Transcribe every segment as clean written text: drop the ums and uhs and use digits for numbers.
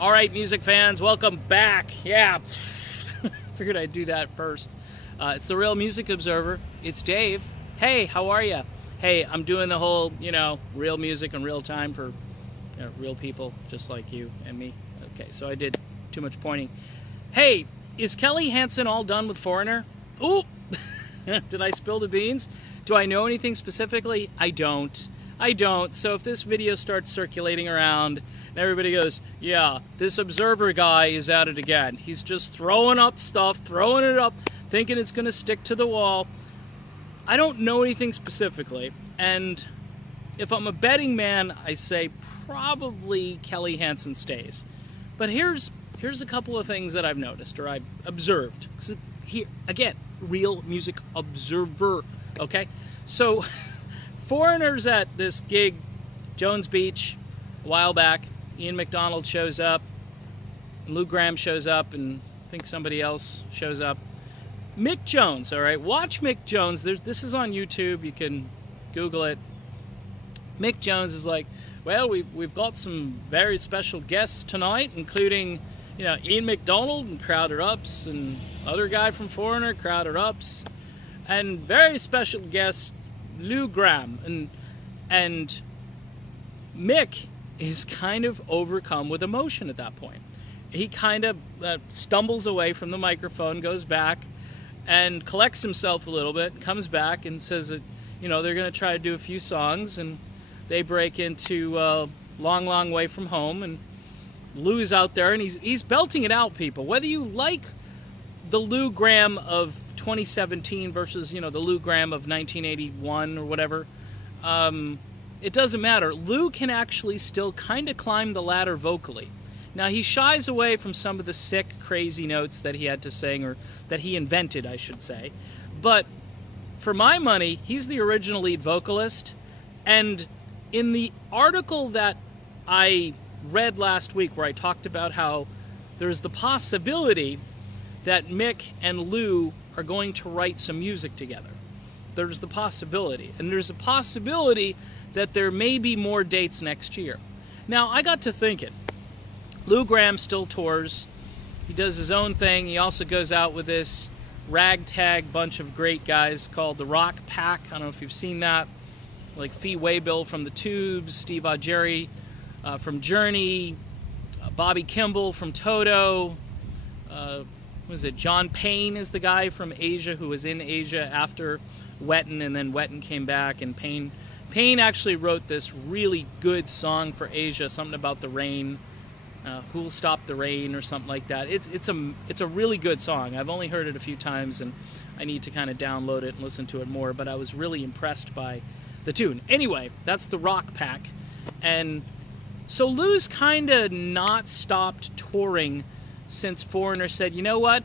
All right, music fans, welcome back. Yeah, figured I'd do that first. It's the Real Music Observer. It's Dave. Hey, how are you? Hey, I'm doing the whole, real music in real time for real people just like you and me. Okay, so I did too much pointing. Hey, is Kelly Hansen all done with Foreigner? Ooh, did I spill the beans? Do I know anything specifically? I don't. So if this video starts circulating around and everybody goes, yeah, this Observer guy is at it again. He's just throwing up stuff, throwing it up, thinking it's going to stick to the wall. I don't know anything specifically. And if I'm a betting man, I say probably Kelly Hansen stays. But here's a couple of things that I've noticed or I've observed. Here, again, Real Music Observer, okay? So Foreigners at this gig, Jones Beach, a while back. Ian McDonald shows up, and Lou Gramm shows up, and I think somebody else shows up. Mick Jones, all right? Watch Mick Jones. This is on YouTube. You can Google it. Mick Jones is like, well, we've got some very special guests tonight, including, Ian McDonald and Crowder Ups, and other guy from Foreigner, Crowder Ups, and very special guest, Lou Gramm. And Mick is kind of overcome with emotion at that point. He kind of stumbles away from the microphone, goes back, and collects himself a little bit, comes back and says that, they're going to try to do a few songs, and they break into Long, Long Way From Home, and Lou's out there, and he's belting it out, people. Whether you like the Lou Gramm of 2017 versus, the Lou Gramm of 1981 or whatever, it doesn't matter. Lou can actually still kind of climb the ladder vocally. Now, he shies away from some of the sick, crazy notes that he had to sing, or that he invented, I should say. But for my money, he's the original lead vocalist. And in the article that I read last week, where I talked about how there's the possibility that Mick and Lou are going to write some music together. There's the possibility. And there's a possibility that there may be more dates next year. Now, I got to thinking, Lou Gramm still tours. He does his own thing. He also goes out with this ragtag bunch of great guys called the Rock Pack. I don't know if you've seen that. Like Fee Waybill from the Tubes, Steve Augeri from Journey, Bobby Kimball from Toto. John Payne is the guy from Asia who was in Asia after Wettin', and then Wettin' came back, and Payne actually wrote this really good song for Asia, something about the rain, Who'll Stop the Rain or something like that. It's a really good song. I've only heard it a few times, and I need to kind of download it and listen to it more, but I was really impressed by the tune. Anyway, that's the Rock Pack. And so Lou's kind of not stopped touring since Foreigner said, you know what?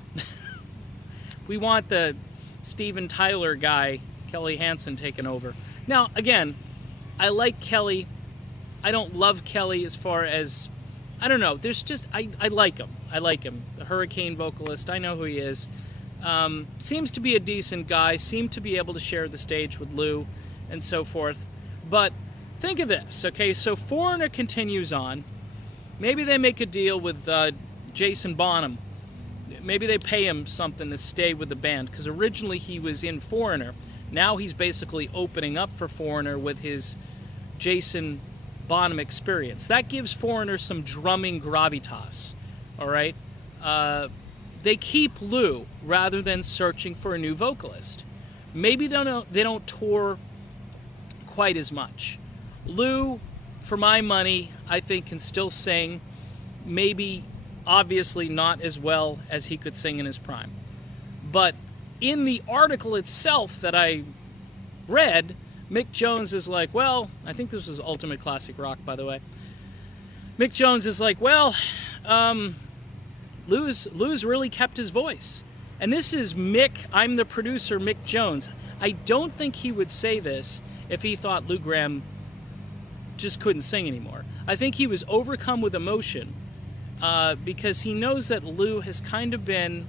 We want the Steven Tyler guy, Kelly Hansen, taking over. Now, again, I like Kelly. I don't love Kelly as far as, I don't know. There's just, I like him. I like him. The Hurricane vocalist, I know who he is. Seems to be a decent guy. Seemed to be able to share the stage with Lou and so forth. But think of this, okay? So Foreigner continues on. Maybe they make a deal with Jason Bonham. Maybe they pay him something to stay with the band, because originally he was in Foreigner. Now he's basically opening up for Foreigner with his Jason Bonham experience. That gives Foreigner some drumming gravitas, all right? They keep Lou rather than searching for a new vocalist. Maybe they don't tour quite as much. Lou, for my money, I think can still sing, maybe obviously not as well as he could sing in his prime. But in the article itself that I read, Mick Jones is like, well, I think this was Ultimate Classic Rock, by the way. Mick Jones is like, well, Lou's really kept his voice. And this is Mick, I'm the producer, Mick Jones. I don't think he would say this if he thought Lou Gramm just couldn't sing anymore. I think he was overcome with emotion because he knows that Lou has kind of been,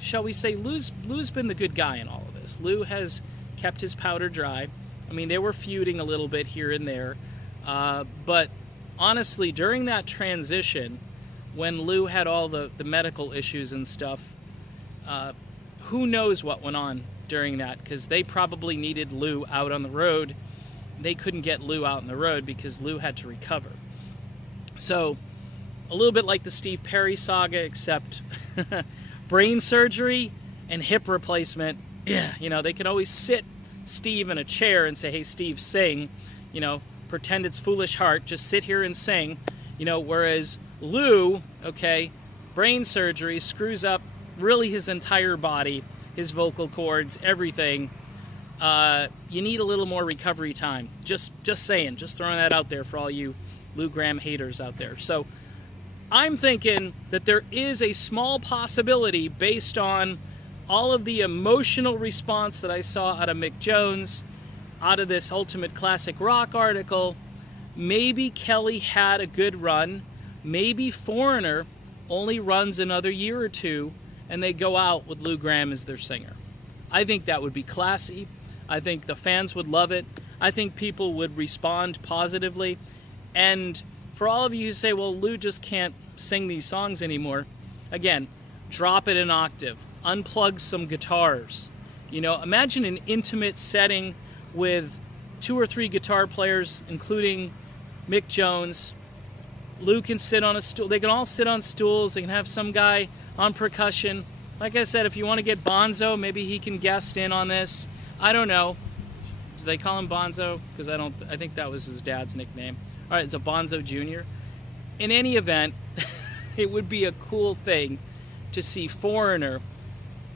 shall we say, Lou's been the good guy in all of this. Lou has kept his powder dry. I mean, they were feuding a little bit here and there, but honestly, during that transition, when Lou had all the medical issues and stuff, who knows what went on during that, because they probably needed Lou out on the road. They couldn't get Lou out on the road because Lou had to recover. So a little bit like the Steve Perry saga, except brain surgery and hip replacement. Yeah, they can always sit Steve in a chair and say, hey, Steve, sing. Pretend it's Foolish Heart. Just sit here and sing. Whereas Lou, okay, brain surgery screws up really his entire body, his vocal cords, everything. You need a little more recovery time. Just saying, just throwing that out there for all you Lou Gramm haters out there. So I'm thinking that there is a small possibility, based on all of the emotional response that I saw out of Mick Jones, out of this Ultimate Classic Rock article, maybe Kelly had a good run. Maybe Foreigner only runs another year or two, and they go out with Lou Gramm as their singer. I think that would be classy. I think the fans would love it. I think people would respond positively. And for all of you who say, well, Lou just can't sing these songs anymore, again, drop it an octave. Unplug some guitars. Imagine an intimate setting with 2 or 3 guitar players, including Mick Jones. Lou can sit on a stool. They can all sit on stools. They can have some guy on percussion. Like I said, if you want to get Bonzo, maybe he can guest in on this. I don't know. Do they call him Bonzo? Because I think that was his dad's nickname. All right, it's a Bonzo Jr. In any event, it would be a cool thing to see Foreigner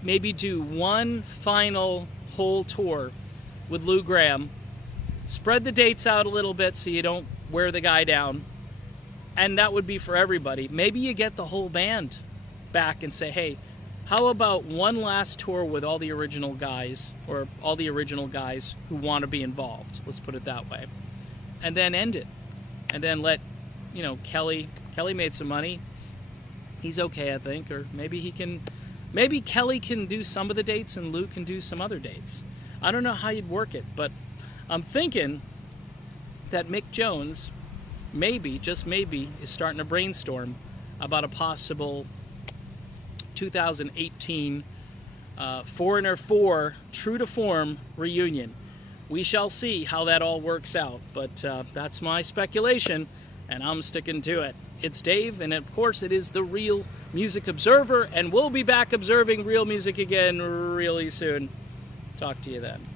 maybe do one final whole tour with Lou Gramm. Spread the dates out a little bit so you don't wear the guy down. And that would be for everybody. Maybe you get the whole band back and say, hey, how about one last tour with all the original guys, or all the original guys who want to be involved? Let's put it that way. And then end it. And then let, Kelly made some money. He's okay, I think. Or maybe Kelly can do some of the dates and Lou can do some other dates. I don't know how you'd work it, but I'm thinking that Mick Jones, maybe, just maybe, is starting to brainstorm about a possible 2018 Foreigner 4 True to Form reunion. We shall see how that all works out, but that's my speculation, and I'm sticking to it. It's Dave, and of course it is the Real Music Observer, and we'll be back observing real music again really soon. Talk to you then.